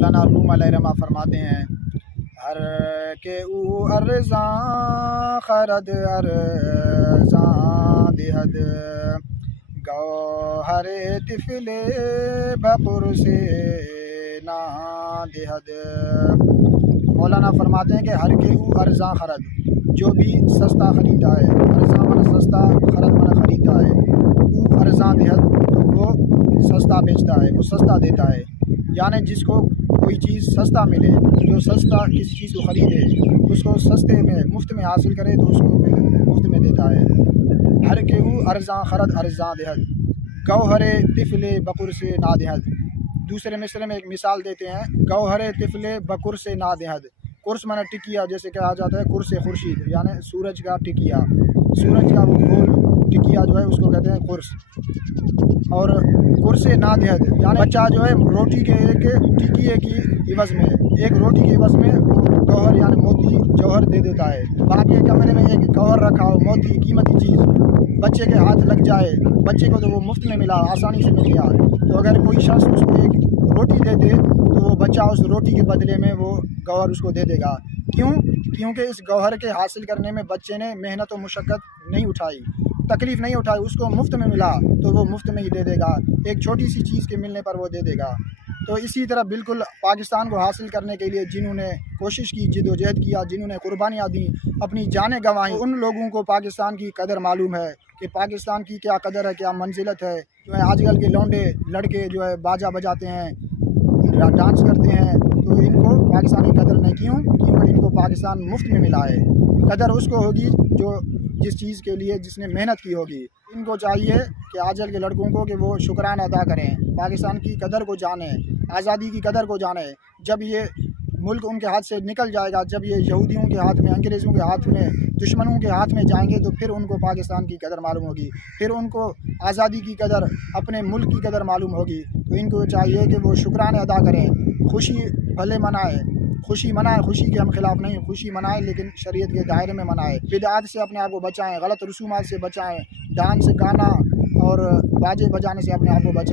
مولانا روم علیہ رحمہ فرماتے ہیں ہر کے او ارزاں خرد ارزاں دہد گوہر طفل بقر سے نا دہد۔ مولانا فرماتے ہیں کہ ہر کے او ارزاں خرد، جو بھی سستا خریدتا ہے، ارزاں من سستا، خرد من خریدتا ہے، او ارزاں دہد تو وہ سستا بیچتا ہے، وہ سستا دیتا ہے، یعنی جس کو کوئی چیز سستا ملے، جو سستا کسی چیز کو خریدے اس کو سستے میں مفت میں حاصل کرے تو اس کو مفت میں دیتا ہے۔ ہر کے او ارزاں خرد ارزاں دہد گوہر طفل بقر سے نا دہد۔ دوسرے مصرے میں ایک مثال دیتے ہیں، گوہر طفل بقر سے نا دہد۔ قرص مانا ٹکیا، جیسے کہا جاتا ہے قرص خورشید، یعنی سورج کا ٹکیا، سورج کا وہ گول ٹکیا جو ہے اس کو کہتے ہیں قرص۔ اور قرص نا دہد یعنی بچہ جو ہے روٹی کے ایک ٹکیے کی عوض میں، ایک روٹی کے عوض میں گوہر یعنی موتی جوہر دے دیتا ہے۔ باپ کے کمرے میں ایک گوہر رکھا ہو، موتی قیمتی چیز، بچے کے ہاتھ لگ جائے، بچے کو تو وہ مفت میں ملا، آسانی سے مل گیا، تو اگر کوئی شخص اس کو ایک روٹی دے دے تو وہ بچہ اس روٹی کے بدلے میں وہ گوہر اس کو دے دے گا۔ کیونکہ اس گوہر کے حاصل کرنے میں بچے نے محنت و مشقت نہیں اٹھائی، تکلیف نہیں اٹھائی، اس کو مفت میں ملا تو وہ مفت میں ہی دے دے گا، ایک چھوٹی سی چیز کے ملنے پر وہ دے دے گا۔ تو اسی طرح بالکل پاکستان کو حاصل کرنے کے لیے جنہوں نے کوشش کی، جد و جہد کیا، جنہوں نے قربانیاں دیں، اپنی جانیں گنوائیں، ان لوگوں کو پاکستان کی قدر معلوم ہے کہ پاکستان کی کیا قدر ہے، کیا منزلت ہے۔ جو ہے آج کل کے لونڈے لڑکے جو ہے باجا بجاتے ہیں، ڈانس کرتے ہیں، تو ان کو پاکستان کی قدر نہیں، کیونکہ ان کو پاکستان مفت میں ملا ہے۔ قدر اس کو ہوگی جو جس چیز کے لیے جس نے محنت کی ہوگی۔ ان کو چاہیے کہ آج کل کے لڑکوں کو کہ وہ شکرانہ ادا کریں، پاکستان کی قدر کو جانیں، آزادی کی قدر کو جانیں۔ جب یہ ملک ان کے ہاتھ سے نکل جائے گا، جب یہ یہودیوں کے ہاتھ میں، انگریزوں کے ہاتھ میں، دشمنوں کے ہاتھ میں جائیں گے تو پھر ان کو پاکستان کی قدر معلوم ہوگی، پھر ان کو آزادی کی قدر، اپنے ملک کی قدر معلوم ہوگی۔ تو ان کو چاہیے کہ وہ شکرانے ادا کریں، خوشی بھلے منائیں، خوشی منائیں، خوشی کے ہم خلاف نہیں، خوشی منائیں لیکن شریعت کے دائرے میں منائیں، بدعات سے اپنے آپ کو بچائیں، غلط رسومات سے بچائیں، ڈانس گانا اور باجے بجانے سے اپنے آپ کو بچائیں۔